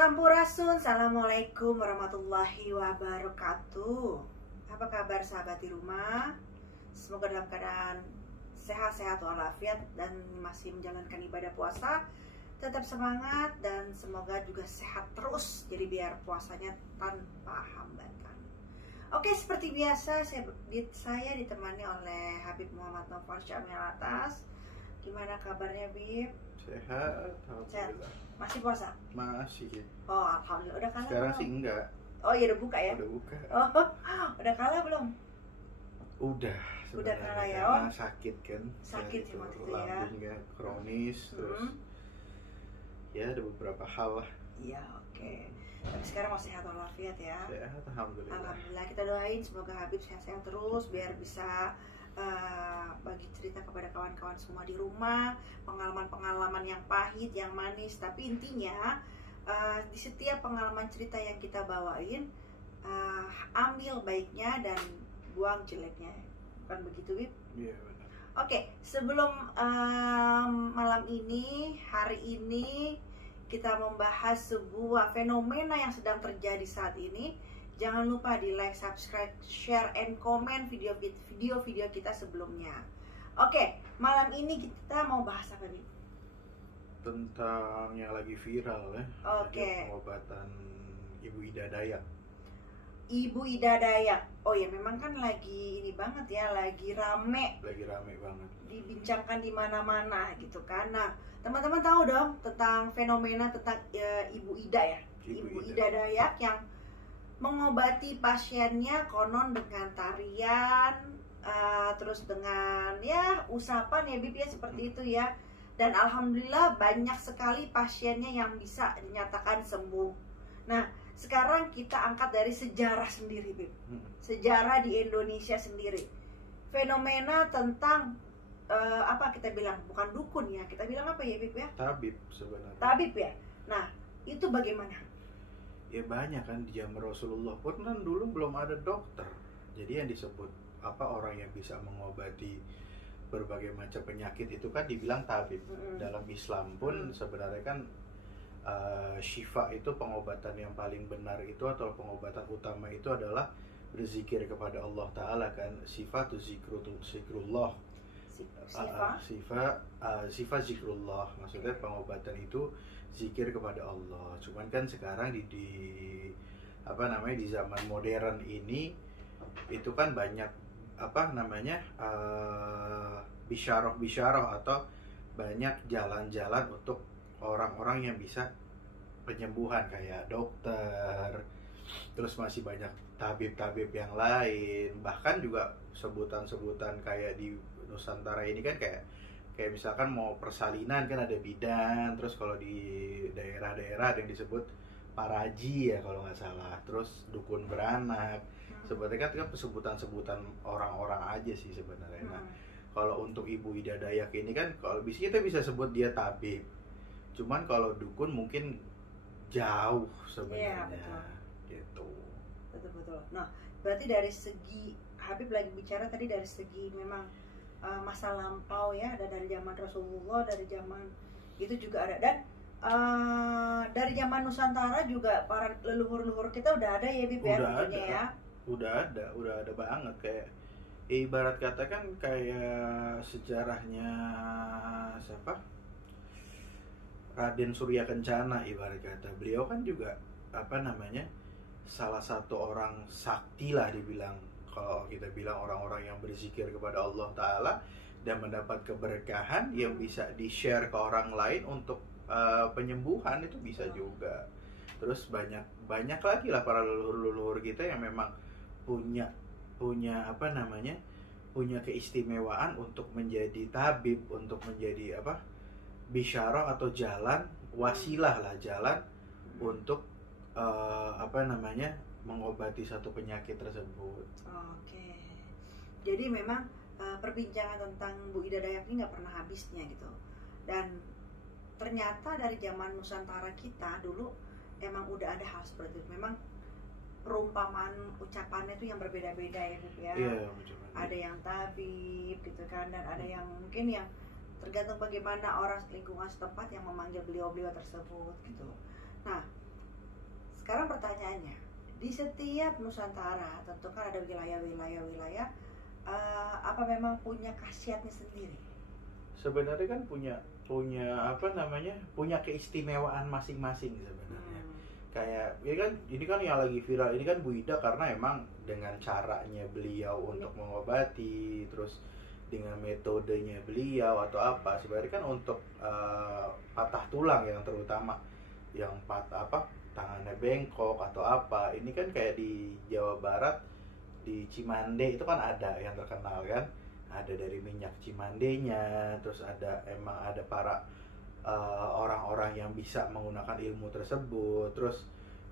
Sampurasun, Assalamualaikum warahmatullahi wabarakatuh. Apa kabar sahabat di rumah? Semoga dalam keadaan sehat-sehat walafiat dan masih menjalankan ibadah puasa. Tetap semangat dan semoga juga sehat terus. Jadi biar puasanya tanpa hambatan. Oke, seperti biasa saya ditemani oleh Habib Muhammad Noval Syamil Atas. Gimana kabarnya, Bib? Sehat, alhamdulillah. Masih puasa? Masih. Oh, alhamdulillah. Udah kalah Sekarang belum? sih enggak. Oh iya, udah buka ya? Udah buka. Oh, udah kalah belum? Udah sebenarnya, kalah ya, karena oh. sakit kan. Sakit Ya, sih waktu itu ya. lambungnya kronis, terus ya ada beberapa hal lah. Iya, oke. Tapi sekarang masih sehat walafiat ya. Sehat, alhamdulillah. Alhamdulillah, kita doain semoga Habib sehat-sehat terus biar bisa bagi cerita kepada kawan-kawan semua di rumah, pengalaman-pengalaman yang pahit, yang manis. Tapi intinya di setiap pengalaman cerita yang kita bawain, ambil baiknya dan buang jeleknya. Bukan begitu, Bib? Iya, benar. Oke, sebelum malam ini, hari ini kita membahas sebuah fenomena yang sedang terjadi saat ini. Jangan lupa di like, subscribe, share, and comment video-video kita sebelumnya. Oke, malam ini kita mau bahas apa nih? Tentang yang lagi viral ya. Oke. Ada pengobatan Ibu Ida Dayak. Ibu Ida Dayak. Oh ya, memang kan lagi ini banget ya, lagi rame. Lagi rame banget. Dibincangkan di mana-mana gitu kan. Nah, teman-teman tahu dong tentang fenomena tentang Ibu Ida ya. Ibu Ida Dayak yang mengobati pasiennya konon dengan tarian, terus dengan ya usapan ya Bib ya, seperti itu ya. Dan alhamdulillah banyak sekali pasiennya yang bisa dinyatakan sembuh. Nah, sekarang kita angkat dari sejarah sendiri, Bib. Sejarah di Indonesia sendiri. Fenomena tentang apa kita bilang, bukan dukun ya, kita bilang apa ya Bib ya? Tabib sebenarnya. Tabib ya. Nah, itu bagaimana? Ya banyak kan, di zaman Rasulullah pun kan dulu belum ada dokter. Jadi yang disebut apa, orang yang bisa mengobati berbagai macam penyakit itu kan dibilang tabib. Dalam Islam pun sebenarnya kan syifa itu, pengobatan yang paling benar itu atau pengobatan utama itu adalah berzikir kepada Allah Ta'ala kan. Sifat zikrullah. Sifat zikrullah, maksudnya pengobatan itu zikir kepada Allah. Cuman kan sekarang di apa namanya, di zaman modern ini itu kan banyak apa namanya bisyarah atau banyak jalan-jalan untuk orang-orang yang bisa penyembuhan kayak dokter, terus masih banyak tabib-tabib yang lain, bahkan juga sebutan-sebutan kayak di Nusantara ini kan kayak misalkan mau persalinan kan ada bidan, terus kalau di daerah-daerah ada yang disebut paraji ya kalau nggak salah, terus dukun beranak. Sebenarnya kan sebutan-sebutan orang-orang aja sih sebenarnya. Nah, kalau untuk Ibu Ida Dayak ini kan kalau kita bisa sebut dia tabib, cuman kalau dukun mungkin jauh sebenarnya. Iya, gitu. Betul. Nah, berarti dari segi Habib lagi bicara tadi dari segi memang masa lampau ya, ada dari zaman Rasulullah, dari zaman itu juga ada, dan dari zaman Nusantara juga para leluhur-leluhur kita udah ada ya Bib ya, tentunya ya. Udah ada banget, kayak ibarat kata kan kayak sejarahnya siapa, Raden Surya Kencana, ibarat kata beliau kan juga apa namanya, salah satu orang sakti lah dibilang. Kalau kita bilang orang-orang yang berzikir kepada Allah Ta'ala dan mendapat keberkahan yang bisa di-share ke orang lain untuk penyembuhan, itu bisa juga. Terus banyak lagi lah para leluhur kita yang memang punya apa namanya, punya keistimewaan untuk menjadi tabib, untuk menjadi apa, bisyarah atau jalan, wasilah lah, jalan untuk apa namanya, mengobati satu penyakit tersebut. Oke. Jadi memang perbincangan tentang Bu Ida Dayak ini nggak pernah habisnya gitu. Dan ternyata dari zaman Nusantara kita dulu emang udah ada hal seperti itu. Memang perumpamaan ucapannya itu yang berbeda-beda ya Bu ya. Iya, ada yang tabib gitu kan, dan ada yang mungkin yang tergantung bagaimana orang lingkungan setempat yang memanggil beliau-beliau tersebut gitu. Nah, sekarang pertanyaannya, di setiap Nusantara tentu kan ada wilayah apa memang punya khasiatnya sendiri? Sebenarnya kan punya apa namanya, punya keistimewaan masing-masing sebenarnya. Kayak ini kan yang lagi viral ini kan Bu Ida, karena emang dengan caranya beliau untuk mengobati, terus dengan metodenya beliau atau apa, sebenarnya kan untuk patah tulang yang terutama, yang tangannya bengkok atau apa, ini kan kayak di Jawa Barat, di Cimande itu kan ada yang terkenal kan, ada dari minyak Cimandenya, terus emang ada para orang-orang yang bisa menggunakan ilmu tersebut. Terus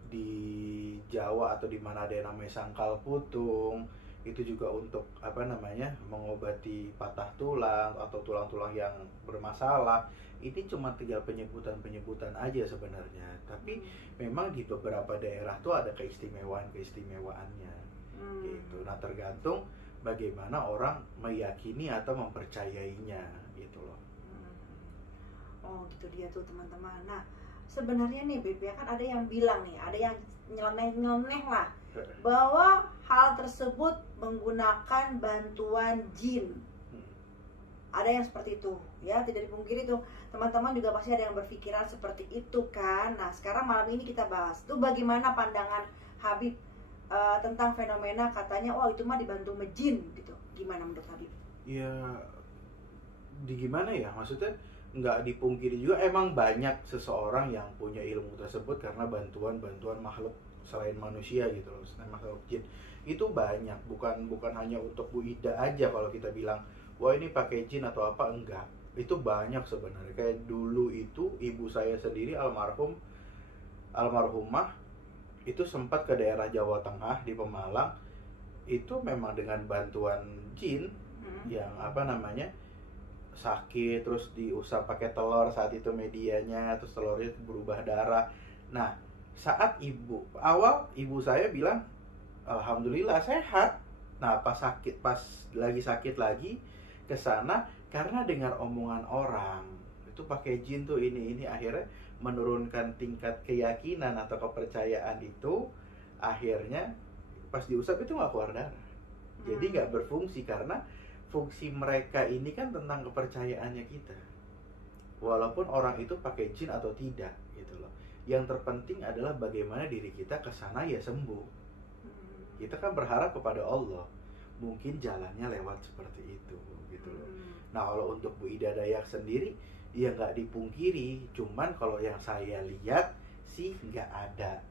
di Jawa atau di mana ada yang namanya sangkal putung, itu juga untuk apa namanya, mengobati patah tulang atau tulang-tulang yang bermasalah. Ini cuma tinggal penyebutan aja sebenarnya, tapi memang di beberapa daerah tuh ada keistimewaannya gitu. Nah, tergantung bagaimana orang meyakini atau mempercayainya gitu loh. Oh gitu dia tuh teman-teman. Nah sebenarnya nih Beb, ya kan ada yang bilang nih, ada yang nyeleneh lah bahwa hal tersebut menggunakan bantuan jin. Ada yang seperti itu ya, tidak dipungkiri tuh teman-teman juga pasti ada yang berpikiran seperti itu kan. Nah sekarang malam ini kita bahas tuh bagaimana pandangan Habib tentang fenomena katanya itu mah dibantu jin gitu. Gimana menurut Habib? Ya gimana ya, maksudnya nggak dipungkiri juga emang banyak seseorang yang punya ilmu tersebut karena bantuan makhluk selain manusia gitu loh, selain makhluk jin itu banyak, bukan hanya untuk Bu Ida aja. Kalau kita bilang wah ini pakai jin atau apa, enggak, itu banyak sebenarnya. Kayak dulu itu ibu saya sendiri almarhumah itu sempat ke daerah Jawa Tengah di Pemalang, itu memang dengan bantuan jin yang apa namanya, sakit terus diusap pakai telur, saat itu medianya, terus telurnya berubah darah. Nah saat ibu saya bilang alhamdulillah sehat. Nah pas lagi sakit lagi ke sana, karena dengar omongan orang itu pakai jin tuh ini akhirnya menurunkan tingkat keyakinan atau kepercayaan itu. Akhirnya pas diusap itu nggak keluar darah, jadi nggak berfungsi, karena fungsi mereka ini kan tentang kepercayaannya kita, walaupun orang itu pakai jin atau tidak gitu loh. Yang terpenting adalah bagaimana diri kita kesana ya sembuh. Kita kan berharap kepada Allah, mungkin jalannya lewat seperti itu gitu loh. Nah kalau untuk Bu Ida Dayak sendiri ya nggak dipungkiri, cuman kalau yang saya lihat sih nggak ada.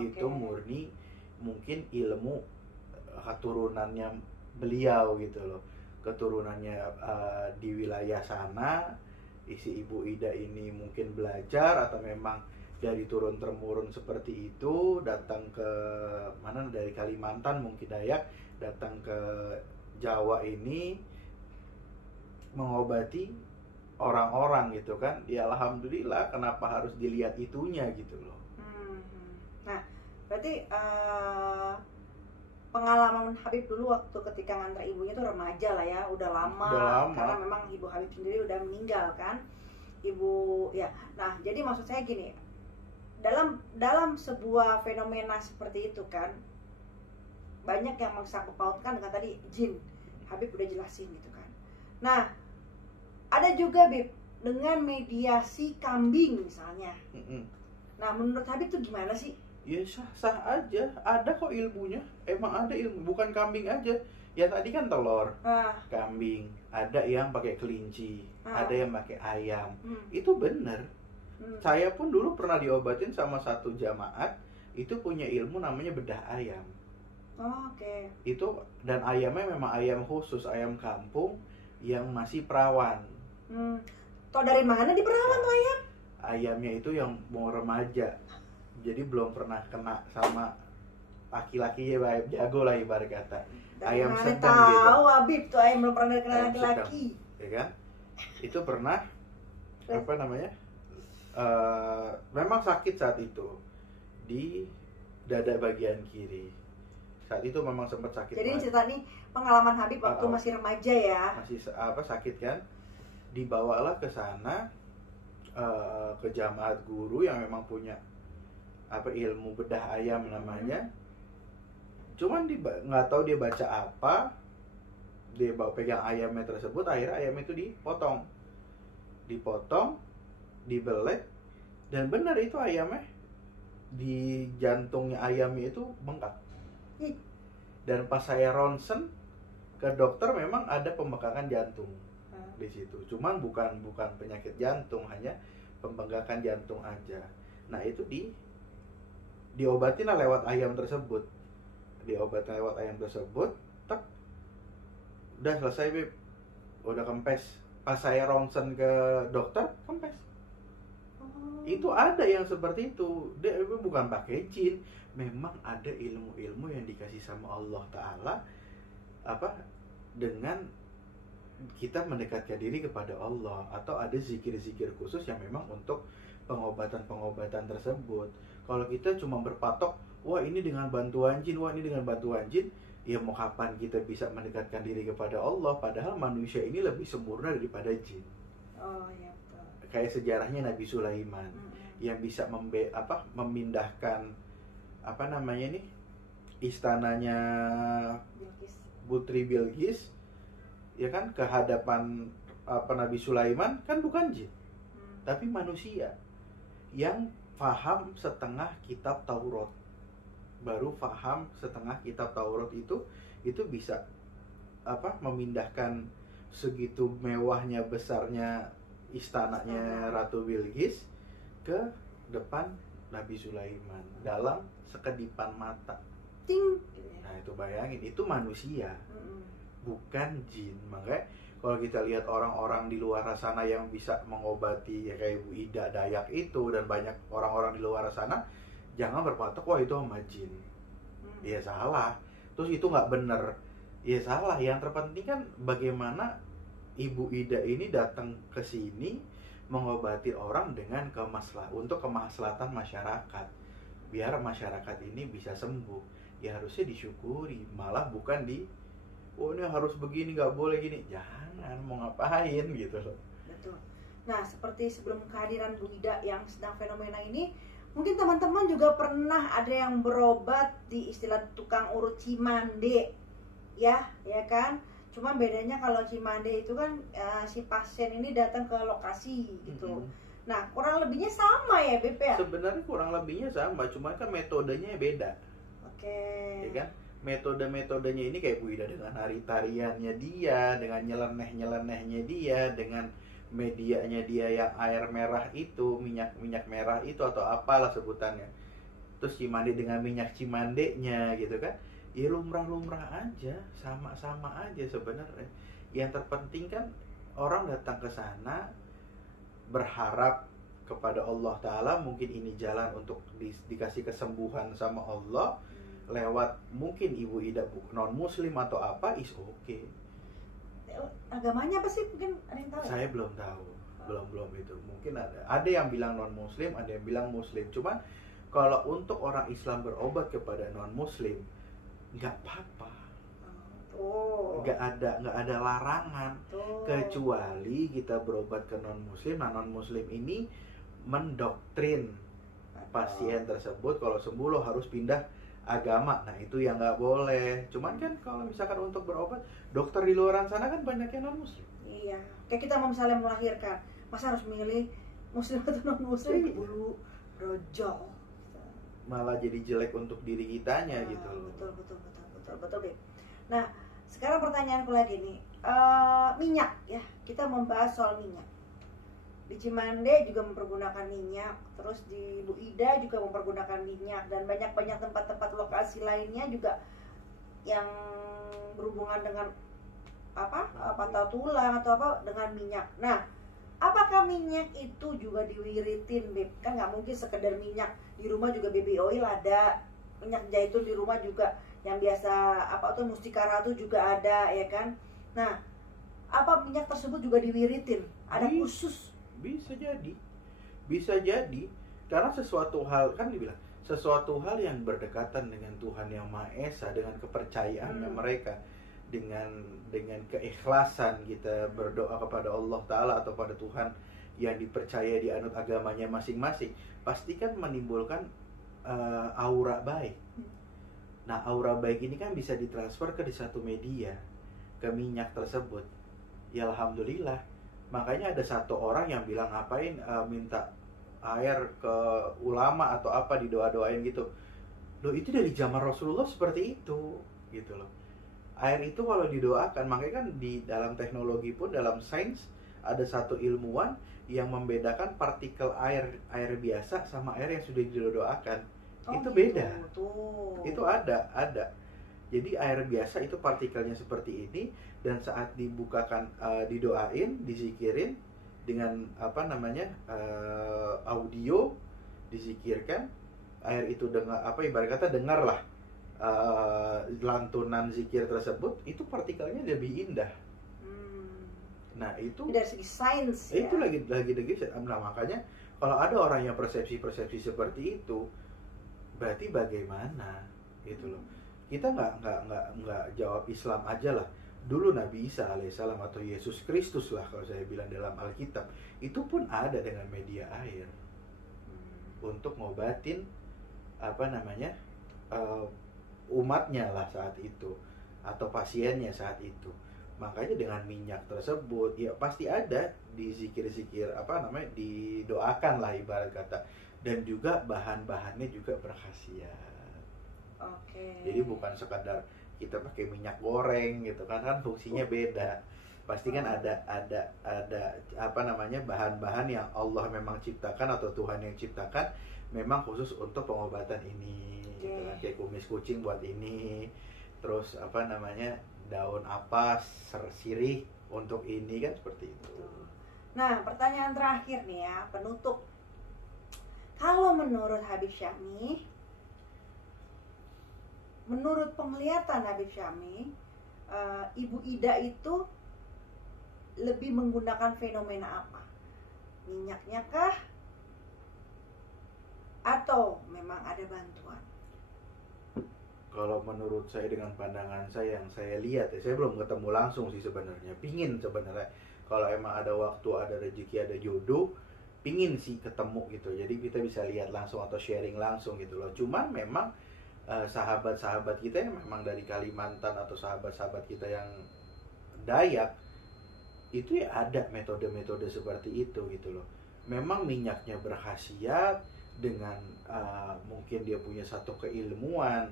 Itu murni mungkin ilmu keturunannya beliau gitu loh, keturunannya di wilayah sana, isi Ibu Ida ini mungkin belajar atau memang dari turun temurun seperti itu, datang ke mana, dari Kalimantan mungkin Dayak, datang ke Jawa ini mengobati orang-orang gitu kan. Ya alhamdulillah, kenapa harus dilihat itunya gitu loh. Nah berarti pengalaman Habib dulu waktu ketika ngantar ibunya tuh remaja lah ya, udah lama. Karena memang ibu Habib sendiri udah meninggal kan, ibu ya. Nah jadi maksud saya gini, dalam sebuah fenomena seperti itu kan banyak yang mengsangkut pautkan dengan tadi jin. Habib udah jelasin gitu kan. Nah ada juga Bib dengan mediasi kambing misalnya. Nah menurut Habib tuh gimana sih? Ya sah-sah aja, ada kok ilmunya, emang ada ilmu, bukan kambing aja. Ya tadi kan telur, kambing, ada yang pakai kelinci, ada yang pakai ayam, itu bener. Saya pun dulu pernah diobatin sama satu jamaat, itu punya ilmu namanya bedah ayam. Itu, dan ayamnya memang ayam khusus, ayam kampung yang masih perawan. Tau dari mana di perawan tuh ayam? Ayamnya itu yang mau remaja, jadi belum pernah kena sama laki-laki, ya ayam jago lah ibarat kata. Ayam sedang gitu. Tahu Habib tuh ayam belum pernah kena laki-laki. Ya kan? Itu pernah apa namanya? Memang sakit saat itu di dada bagian kiri. Saat itu memang sempat sakit. Jadi cerita nih pengalaman Habib waktu masih remaja ya. Masih sakit kan? Dibawalah ke sana ke jamaat guru yang memang punya ilmu bedah ayam namanya. Cuman nggak tahu dia baca apa, dia pegang ayamnya tersebut, akhirnya ayam itu dipotong, dibelet, dan benar itu ayamnya di jantungnya ayamnya itu bengkak. Dan pas saya ronsen ke dokter memang ada pembengkakan jantung di situ. Cuman bukan penyakit jantung, hanya pembengkakan jantung aja. Nah itu diobatin lah lewat ayam tersebut. Tak, udah selesai Beb, udah kempes. Pas saya ronsen ke dokter, kempes. Itu ada yang seperti itu. Dia bukan pakai jin, memang ada ilmu-ilmu yang dikasih sama Allah Ta'ala dengan kita mendekatkan diri kepada Allah, atau ada zikir-zikir khusus yang memang untuk pengobatan-pengobatan tersebut. Kalau kita cuma berpatok, wah ini dengan bantuan jin, ya mau kapan kita bisa mendekatkan diri kepada Allah, padahal manusia ini lebih sempurna daripada jin. Oh ya betul. Kayak sejarahnya Nabi Sulaiman yang bisa memindahkan istananya Putri Bilqis, ya kan, ke hadapan Nabi Sulaiman, kan bukan jin, tapi manusia yang faham setengah kitab Taurat. Baru faham setengah kitab Taurat itu bisa memindahkan segitu mewahnya, besarnya istananya Ratu Bilqis ke depan Nabi Sulaiman dalam sekedipan mata. Ting. Nah itu bayangin, itu manusia, bukan jin. Makanya kalau kita lihat orang-orang di luar sana yang bisa mengobati, ya kayak Bu Ida Dayak itu, dan banyak orang-orang di luar sana, jangan berpatok wah itu sama jin. Ya salah. Terus itu nggak bener. Ya salah. Yang terpenting kan bagaimana Ibu Ida ini datang ke sini mengobati orang dengan untuk kemaslahatan masyarakat. Biar masyarakat ini bisa sembuh. Ya harusnya disyukuri, malah bukan oh ini harus begini, nggak boleh gini. Jangan, mau ngapain gitu loh. Betul. Nah, seperti sebelum kehadiran Bu Ida yang sedang fenomena ini, mungkin teman-teman juga pernah ada yang berobat di istilah tukang urut Cimande. Ya kan? Cuma bedanya kalau Cimande itu kan si pasien ini datang ke lokasi gitu. Nah, kurang lebihnya sama ya, Beb ya? Sebenarnya kurang lebihnya sama, cuma kan metodenya beda. Oke. Ya kan? Metodenya ini kayak Bu Ida dengan hari-tariannya dia, dengan nyeleneh-nyelenehnya dia, dengan medianya dia yang air merah itu, minyak merah itu atau apalah sebutannya. Terus Cimande dengan minyak Cimandenya gitu kan. Ya lumrah-lumrah aja, sama-sama aja sebenarnya. Yang terpenting kan orang datang ke sana berharap kepada Allah Ta'ala, mungkin ini jalan untuk dikasih kesembuhan sama Allah lewat mungkin Ibu Ida non muslim atau apa, is okay. Agamanya apa sih, mungkin ada yang tahu? Saya belum tahu, belum itu. Mungkin ada yang bilang non muslim, ada yang bilang muslim. Cuman kalau untuk orang Islam berobat kepada non muslim nggak apa-apa. Nggak ada larangan. Kecuali kita berobat ke non muslim. Nah non muslim ini mendoktrin pasien tersebut kalau sembuh lo harus pindah agama. Nah itu yang nggak boleh. Cuman kan kalau misalkan untuk berobat, dokter di luar sana kan banyak yang non muslim. Iya, kayak kita mau misalnya melahirkan, masa harus milih muslim atau non muslim? Dulu brojol, malah jadi jelek untuk diri kitanya gitu. Betul Beb. Nah sekarang pertanyaanku lagi nih, minyak ya, kita membahas soal minyak. Di Cimande juga mempergunakan minyak, terus di Bu Ida juga mempergunakan minyak, dan banyak tempat-tempat lokasi lainnya juga yang berhubungan dengan patah tulang atau apa dengan minyak. Nah, apakah minyak itu juga diwiritin, Beb? Kan nggak mungkin sekedar minyak, di rumah juga baby oil ada, minyak zaitun di rumah juga yang biasa mustika ratu juga ada, ya kan? Nah, apa minyak tersebut juga diwiritin? Ada khusus? Bisa jadi karena sesuatu hal kan dibilang sesuatu hal yang berdekatan dengan Tuhan yang Maha Esa, dengan kepercayaannya mereka, dengan keikhlasan kita berdoa kepada Allah Ta'ala atau pada Tuhan yang dipercaya di anut agamanya masing-masing, pasti kan menimbulkan aura baik. Nah, aura baik ini kan bisa ditransfer ke di satu media, ke minyak tersebut. Ya alhamdulillah. Makanya ada satu orang yang bilang ngapain minta air ke ulama atau apa didoa-doain gitu. Loh, itu dari zaman Rasulullah seperti itu gitu loh. Air itu kalau didoakan, makanya kan di dalam teknologi pun, dalam sains ada satu ilmuwan yang membedakan partikel air biasa sama air yang sudah didoakan. Itu gitu, beda. tuh. Itu ada. Jadi air biasa itu partikelnya seperti ini, dan saat dibukakan, didoain, dizikirin dengan audio, dizikirkan, air itu dengar ibarat kata dengarlah lantunan zikir tersebut, itu partikelnya lebih indah. Nah, itu dari segi sains ya. Itu lagi. Nah, makanya kalau ada orang yang persepsi seperti itu, berarti bagaimana gitu loh. Kita nggak jawab Islam aja lah. Dulu Nabi Isa alaihissalam atau Yesus Kristus lah kalau saya bilang dalam Alkitab, itu pun ada dengan media air untuk ngobatin umatnya lah saat itu, atau pasiennya saat itu. Makanya dengan minyak tersebut ya pasti ada di zikir-zikir didoakan lah ibarat kata, dan juga bahan-bahannya juga berkhasiat. Jadi bukan sekadar kita pakai minyak goreng gitu kan fungsinya beda. Pasti kan ada bahan-bahan yang Allah memang ciptakan atau Tuhan yang ciptakan memang khusus untuk pengobatan ini gitu kan. Kayak kumis kucing buat ini, terus daun sirih untuk ini kan, seperti itu. Nah, pertanyaan terakhir nih ya, penutup. Kalau menurut Habib Syahmi, menurut penglihatan Habib Syahmi, Ibu Ida itu lebih menggunakan fenomena apa? Minyaknya kah? Atau memang ada bantuan? Kalau menurut saya, dengan pandangan saya yang saya lihat, saya belum ketemu langsung sih sebenarnya. Pingin sebenarnya, kalau emang ada waktu, ada rezeki, ada jodoh, pingin sih ketemu gitu. Jadi kita bisa lihat langsung atau sharing langsung gitu loh. Cuman memang sahabat-sahabat kita yang memang dari Kalimantan atau sahabat-sahabat kita yang Dayak, itu ya ada metode-metode seperti itu gitu loh. Memang minyaknya berkhasiat dengan mungkin dia punya satu keilmuan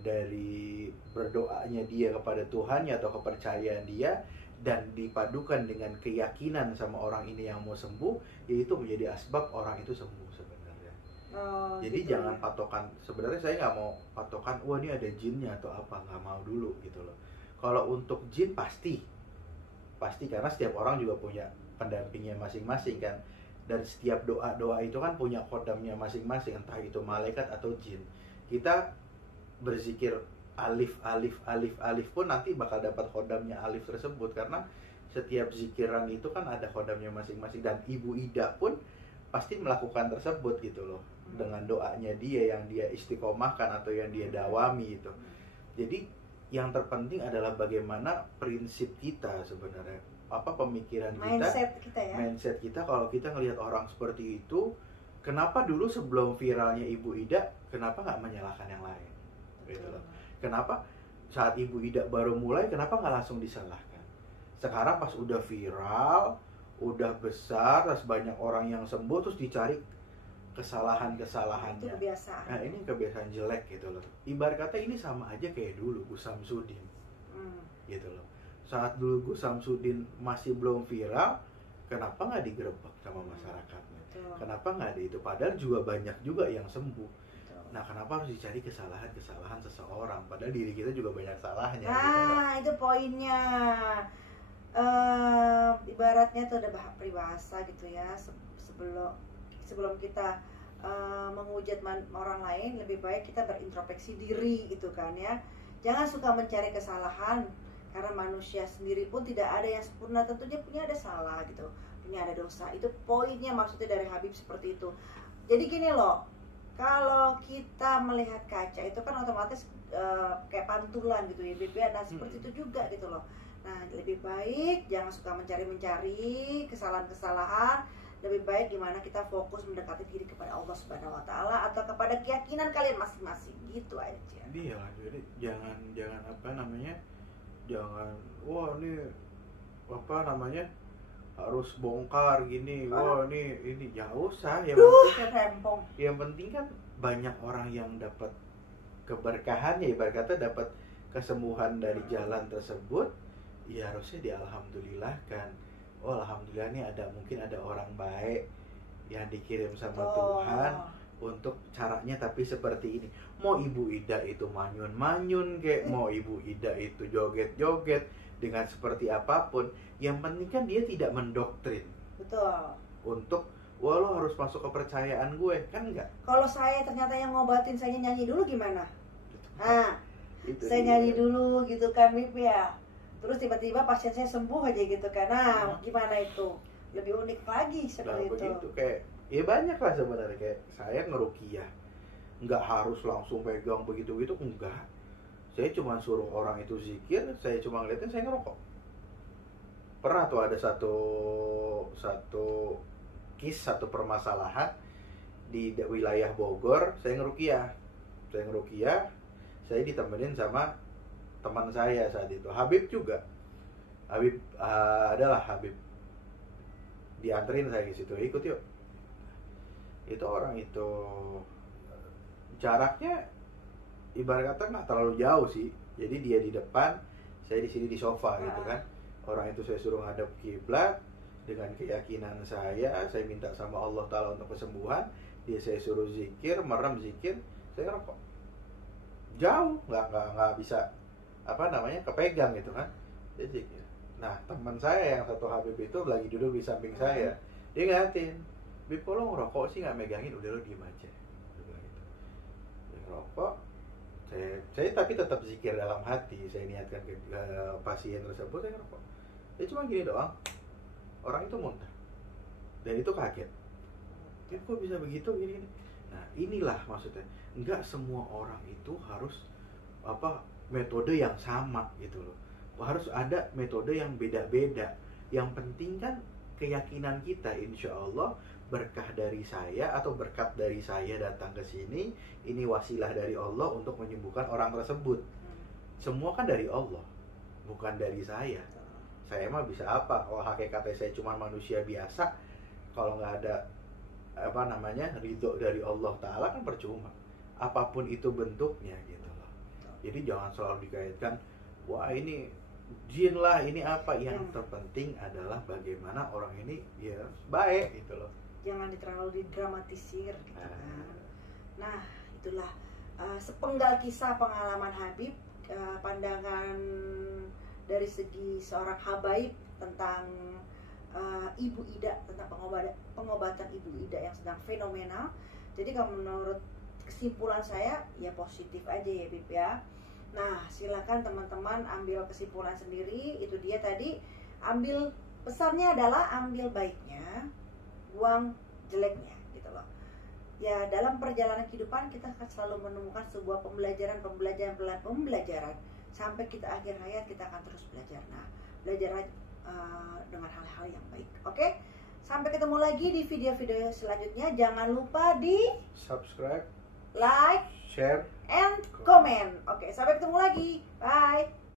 dari berdoanya dia kepada Tuhannya atau kepercayaan dia, dan dipadukan dengan keyakinan sama orang ini yang mau sembuh, yaitu menjadi asbab orang itu sembuh sebenarnya. Jadi gitu, jangan patokan. Sebenarnya saya nggak mau patokan, wah ini ada jinnya atau apa, nggak mau dulu gitu loh. Kalau untuk jin pasti karena setiap orang juga punya pendampingnya masing-masing kan, dan setiap doa itu kan punya kodamnya masing-masing, entah itu malaikat atau jin. Kita berzikir alif pun nanti bakal dapat kodamnya alif tersebut, karena setiap zikiran itu kan ada kodamnya masing-masing. Dan Ibu Ida pun pasti melakukan tersebut gitu loh, dengan doanya dia yang dia istiqomahkan atau yang dia dawami itu. Jadi yang terpenting adalah bagaimana prinsip kita sebenarnya, pemikiran mindset kita. Kalau kita ngelihat orang seperti itu, kenapa dulu sebelum viralnya Ibu Ida, kenapa nggak menyalahkan yang lain gitu loh. Kenapa saat Ibu Ida baru mulai, kenapa nggak langsung disalahkan? Sekarang pas udah viral, udah besar, terus banyak orang yang sembuh, terus dicari kesalahannya. Itu kebiasaan. Nah, ini kebiasaan jelek gitu loh. Ibarat kata ini sama aja kayak dulu Gus Samsudin. Gitu loh. Saat dulu Gus Samsudin masih belum viral, kenapa nggak digerebek sama masyarakatnya? Kenapa nggak ada itu? Padahal juga banyak juga yang sembuh. Nah, kenapa harus dicari kesalahan seseorang? Padahal diri kita juga banyak salahnya. Nah, gitu, itu poinnya. Ibaratnya itu ada peribahasa gitu ya. Sebelum kita menghujat orang lain, lebih baik kita berintrospeksi diri gitu kan ya. Jangan suka mencari kesalahan, karena manusia sendiri pun tidak ada yang sempurna, tentunya punya ada salah gitu, punya ada dosa. Itu poinnya, maksudnya dari Habib seperti itu. Jadi gini loh, kalau kita melihat kaca itu kan otomatis kayak pantulan gitu ya, nah seperti itu juga gitu loh. Nah, lebih baik jangan suka mencari kesalahan-kesalahan, lebih baik baik gimana kita fokus mendekati diri kepada Allah Subhanahu wa taala atau kepada keyakinan kalian masing-masing gitu aja. Iya, jadi jangan apa namanya? Jangan wah ini apa namanya? Harus bongkar gini. Wah, ini ya usah. Yang penting kan banyak orang yang dapat keberkahan ya, ibarat kata dapat kesembuhan dari jalan tersebut, ya harusnya dialhamdulillahkan. Oh, alhamdulillah nih mungkin ada orang baik yang dikirim sama Tuhan untuk caranya tapi seperti ini. Mau Ibu Ida itu manyun-manyun kayak mau Ibu Ida itu joget-joget dengan seperti apapun, yang penting kan dia tidak mendoktrin. Betul. Untuk wah lo harus masuk kepercayaan gue, kan enggak? Kalau saya ternyata yang ngobatin saya nyanyi dulu gimana? Nah, itu saya nyanyi dulu gitu kan Mip ya. Terus tiba-tiba pasien saya sembuh aja gitu kan. Nah, gimana itu? Lebih unik lagi seperti itu. Begitu kayak ya banyak lah sebenarnya, kayak saya ngeruqyah. Enggak harus langsung pegang begitu-gitu, enggak. Saya cuma suruh orang itu zikir, saya cuma ngeliatin, saya ngerokok. Pernah tuh ada satu permasalahan di wilayah Bogor, saya ngeruqyah, saya ditemenin sama teman saya saat itu, Habib juga, adalah Habib, dianterin saya ke situ, ikut yuk. Itu orang itu jaraknya ibarat kata nggak terlalu jauh sih, jadi dia di depan, saya di sini di sofa gitu kan. Orang itu saya suruh ngadep kiblat dengan keyakinan saya minta sama Allah Ta'ala untuk kesembuhan. Dia saya suruh zikir, merem zikir, saya ngerokok. Jauh, nggak bisa apa namanya kepegang gitu kan. Dia zikir. Nah, teman saya yang satu Habib itu lagi duduk di samping saya. Dia ngatin, Bib, kok lo ngerokok sih nggak megangin, udah lo diem aja. Dia bilang gitu. Dia ngerokok, saya tapi tetap zikir dalam hati. Saya niatkan ke pasien tersebut, saya ngerokok. Dia cuma gini doang. Orang itu muntah. Dan itu kaget. Dia kok bisa begitu gini. Nah, inilah maksudnya. Enggak semua orang itu harus metode yang sama gitu loh. Harus ada metode yang beda-beda. Yang penting kan keyakinan kita, insya Allah berkah dari saya atau berkat dari saya datang ke sini, ini wasilah dari Allah untuk menyembuhkan orang tersebut. Semua kan dari Allah, bukan dari saya. Saya mah bisa apa? Kalau hakikatnya saya cuma manusia biasa, kalau nggak ada ridho dari Allah Ta'ala kan percuma. Apapun itu bentuknya gitu loh. Jadi jangan selalu dikaitkan, wah ini jin lah, ini apa. Yang terpenting adalah bagaimana orang ini ya baik gitu loh. Jangan terlalu didramatisir gitu kan. Nah, itulah sepenggal kisah pengalaman Habib, pandangan dari segi seorang habaib tentang Ibu Ida, tentang pengobatan Ibu Ida yang sedang fenomenal. Jadi kalau menurut kesimpulan saya ya positif aja ya Bib ya. Nah, silakan teman-teman ambil kesimpulan sendiri. Itu dia tadi, ambil pesannya adalah ambil baiknya, buang jeleknya gitu loh. Ya, dalam perjalanan kehidupan kita akan selalu menemukan sebuah pembelajaran sampai kita akhir hayat kita akan terus belajar. Nah, belajar dengan hal-hal yang baik. Oke? Sampai ketemu lagi di video-video selanjutnya. Jangan lupa di subscribe, like, share, and comment. Oke, sampai ketemu lagi. Bye.